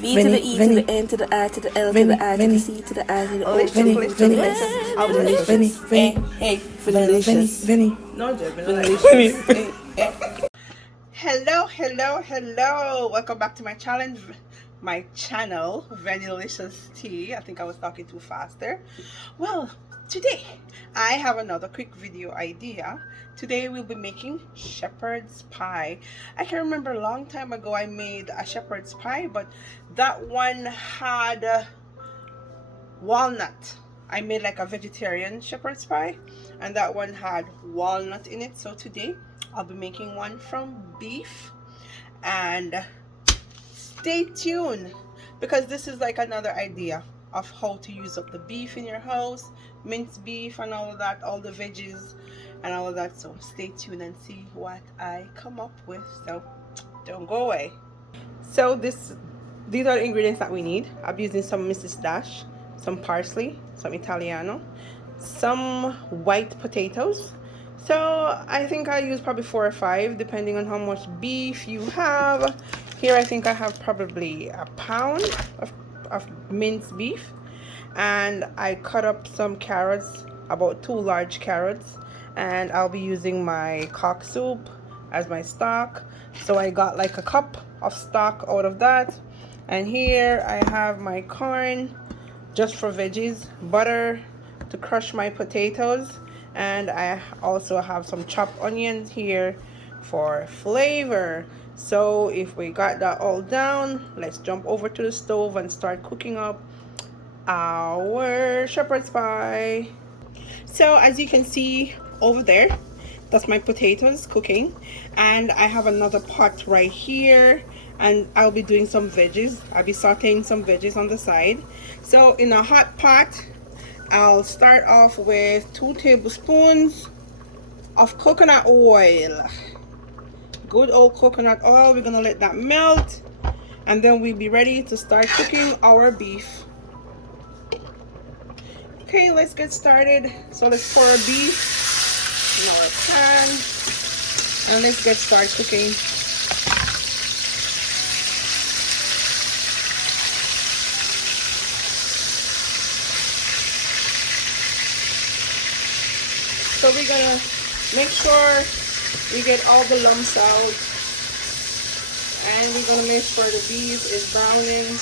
V to the E to the N to the I to the L to the I to the C to the I to the O to the U to the S. Venilicious. Hey, Venilicious. No, Venilicious. Hello. Welcome back to my challenge, my channel, Venilicious Tea. I think I was talking too fast there. Well, today I have another quick video idea. Today we'll be making shepherd's pie. I can remember a long time ago I made a shepherd's pie, but that one had walnut. I made like a vegetarian shepherd's pie, and that one had walnut in it. So today I'll be making one from beef, and stay tuned because this is like another idea of how to use up the beef in your house, minced beef and all of that, all the veggies and all of that. So stay tuned and see what I come up with. So don't go away. So these are the ingredients that we need. I'm using some Mrs. Dash, some parsley, some Italiano, some white potatoes. So I think I use probably 4 or 5 depending on how much beef you have. Here I think I have probably a pound of minced beef, and I cut up some carrots, about 2 large carrots, and I'll be using my cock soup as my stock. So I got like a cup of stock out of that. And here I have my corn just for veggies, butter to crush my potatoes, and I also have some chopped onions here for flavor. So if we got that all down, let's jump over to the stove and start cooking up our shepherd's pie. So as you can see over there, that's my potatoes cooking, and I have another pot right here, and I'll be doing some veggies. I'll be sauteing some veggies on the side. So in a hot pot, I'll start off with 2 tablespoons of coconut oil. Good old coconut oil. We're gonna let that melt, and then we'll be ready to start cooking our beef. Okay, let's get started. So let's pour our beef in our pan, and let's get started cooking. So we're gonna make sure we get all the lumps out, and we're gonna make sure the beef is browning.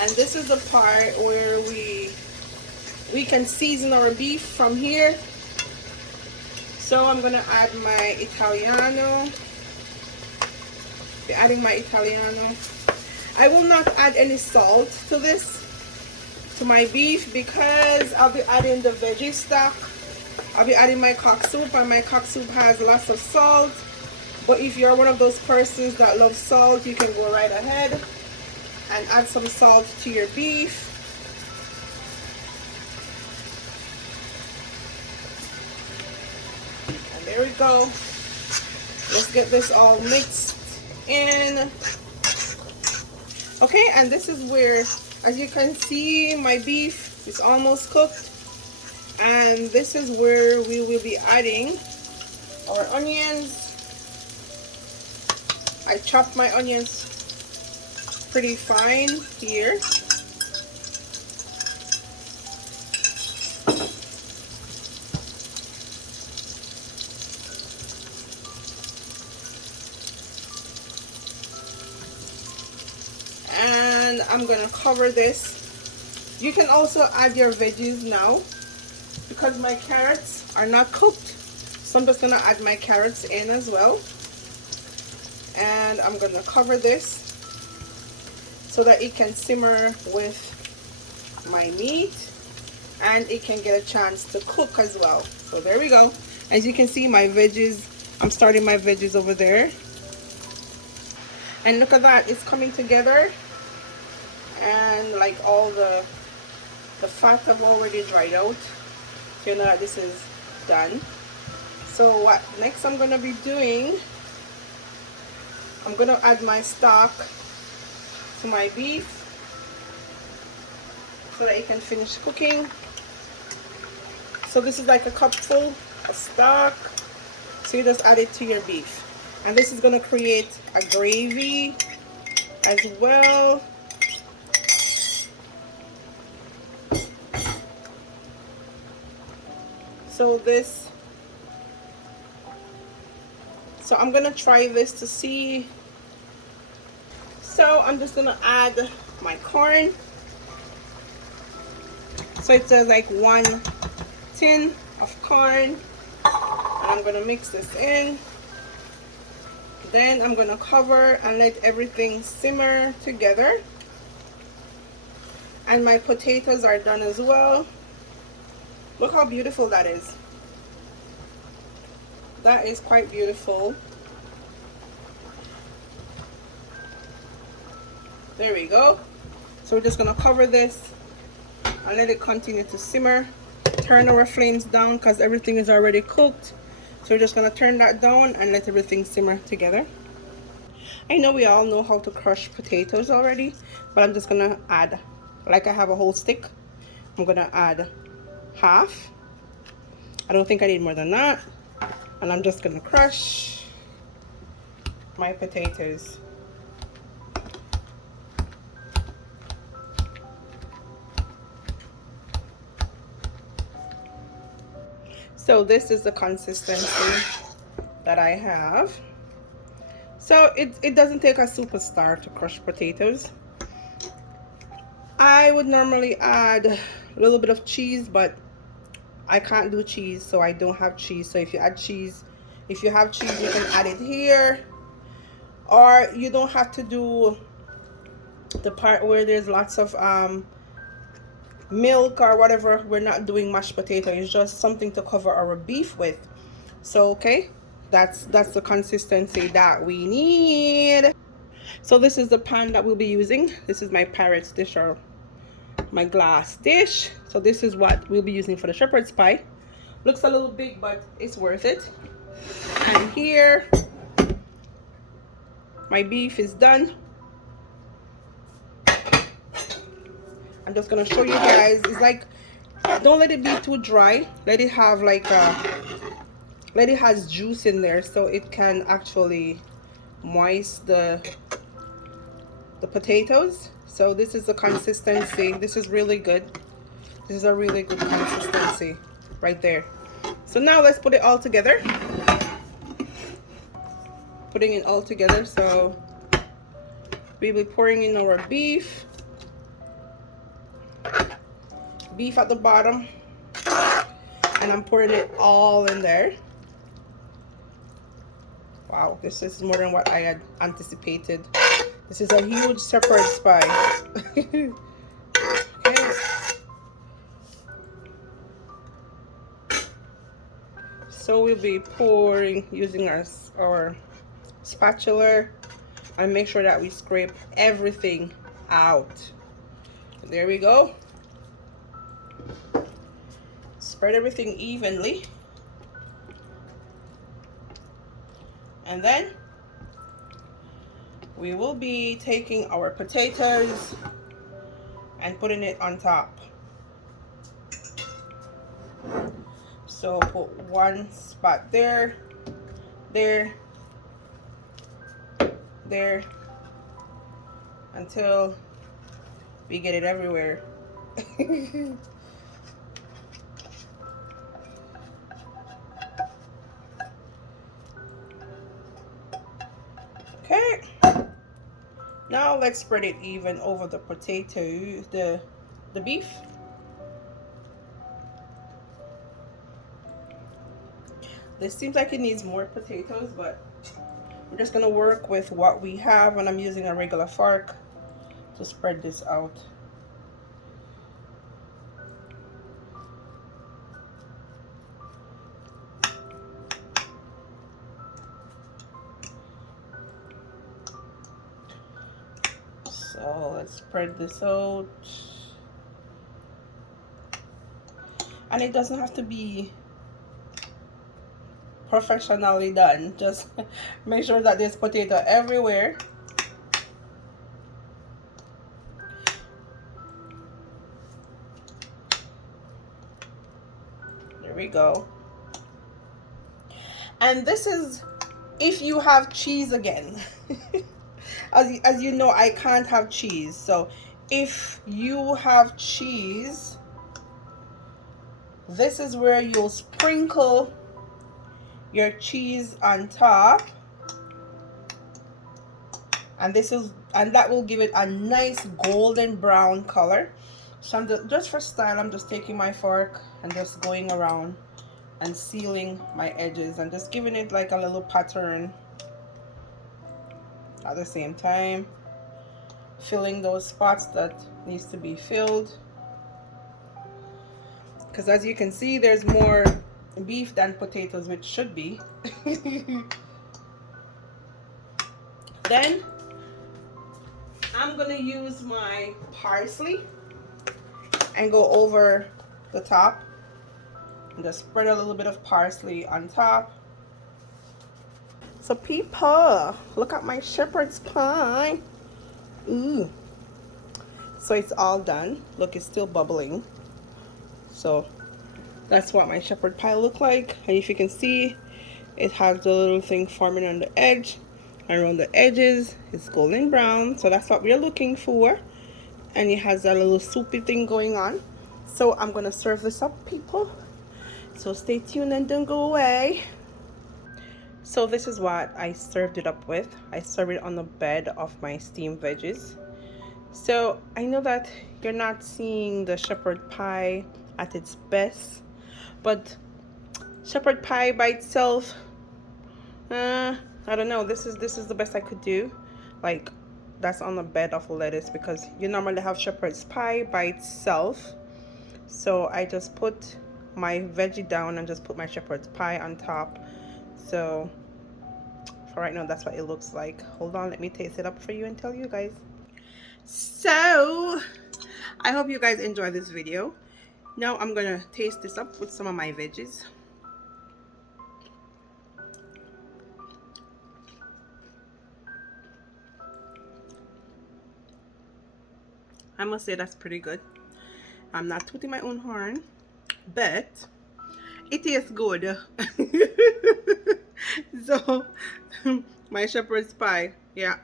And this is the part where we can season our beef from here. So I'm gonna add my Italiano. Be adding my Italiano. I will not add any salt to this, to my beef, because I'll be adding the veggie stock. I'll be adding my cock soup, and my cock soup has lots of salt. But if you're one of those persons that love salt, you can go right ahead and add some salt to your beef. And there we go. Let's get this all mixed in. Okay, and this is where, as you can see, my beef is almost cooked, and this is where we will be adding our onions. I chopped my onions pretty fine here. And I'm gonna cover this. You can also add your veggies now, because my carrots are not cooked, so I'm just gonna add my carrots in as well. And I'm gonna cover this so that it can simmer with my meat, and it can get a chance to cook as well. So there we go. As you can see, my veggies, I'm starting my veggies over there, and look at that, it's coming together, and like all the fat have already dried out, so you know that this is done. So what next I'm gonna be doing, I'm gonna add my stock to my beef so that it can finish cooking. So this is like a cup full of stock, so you just add it to your beef. And this is going to create a gravy as well. So I'm gonna try this to see. So I'm just gonna add my corn. So it says like 1 tin of corn, and I'm gonna mix this in. Then I'm gonna cover and let everything simmer together. And my potatoes are done as well. Look how beautiful that is. That is quite beautiful. There we go. So we're just gonna cover this and let it continue to simmer. Turn our flames down because everything is already cooked. So we're just gonna turn that down and let everything simmer together. I know we all know how to crush potatoes already, but I'm just gonna add, like I have a whole stick, I'm gonna add half. I don't think I need more than that. And I'm just gonna crush my potatoes. So this is the consistency that I have. So it doesn't take a superstar to crush potatoes. I would normally add a little bit of cheese, but I can't do cheese, so I don't have cheese. So if you add cheese, if you have cheese, you can add it here. Or you don't have to do the part where there's lots of milk or whatever. We're not doing mashed potato. It's just something to cover our beef with. So okay, that's the consistency that we need. So this is the pan that we'll be using. This is my Pirate's dish, or my glass dish. So this is what we'll be using for the shepherd's pie. Looks a little big, but it's worth it. And here my beef is done. I'm just gonna show you guys. It's like, don't let it be too dry. Let it have like let it has juice in there, so it can actually moist the potatoes. So this is the consistency. This is really good. This is a really good consistency right there. So now let's put it all together. Putting it all together. So we'll be pouring in our beef at the bottom, and I'm pouring it all in there. Wow, this is more than what I had anticipated. This is a huge shepherd's pie. Okay. So we'll be pouring using our spatula and make sure that we scrape everything out. There we go. Spread everything evenly. And then we will be taking our potatoes and putting it on top. So put one spot there, there, there, until we get it everywhere. Okay, now let's spread it even over the potato, the beef. This seems like it needs more potatoes, but we're just gonna work with what we have, and I'm using a regular fork to spread this out. So let's spread this out. And it doesn't have to be professionally done. Just make sure that there's potato everywhere. There we go. And this is if you have cheese again, as you know, I can't have cheese. So if you have cheese, this is where you'll sprinkle your cheese on top, and that will give it a nice golden brown color. So I'm just for style, I'm just taking my fork and just going around and sealing my edges and just giving it like a little pattern at the same time, filling those spots that needs to be filled, because as you can see, there's more beef than potatoes, which should be. Then I'm gonna use my parsley and go over the top and just spread a little bit of parsley on top. So people, look at my shepherd's pie. Ooh. So it's all done. Look, it's still bubbling. So that's what my shepherd pie look like. And if you can see, it has the little thing forming on the edge, and around the edges it's golden brown. So that's what we're looking for. And it has that little soupy thing going on. So I'm gonna serve this up, people. So stay tuned and don't go away. So this is what I served it up with. I served it on the bed of my steamed veggies. So I know that you're not seeing the shepherd pie at its best, but shepherd pie by itself, I don't know, this is the best I could do. Like, that's on the bed of lettuce, because you normally have shepherd's pie by itself. So I just put my veggie down and just put my shepherd's pie on top. So for right now, that's what it looks like. Hold on, let me taste it up for you and tell you guys. So I hope you guys enjoy this video. Now I'm gonna taste this up with some of my veggies. I must say that's pretty good. I'm not tooting my own horn, but it tastes good. So my shepherd's pie, yeah,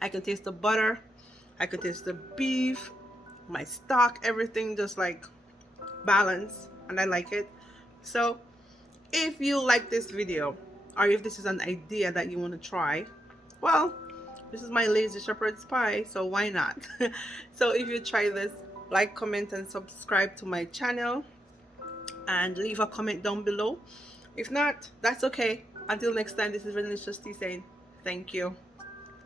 I can taste the butter, I can taste the beef, my stock, everything just like balanced, and I like it. So if you like this video, or if this is an idea that you want to try, well, this is my lazy shepherd's pie, so why not? So if you try this, like, comment, and subscribe to my channel, and leave a comment down below. If not, that's okay. Until next time, this is Venilicious Tea saying thank you.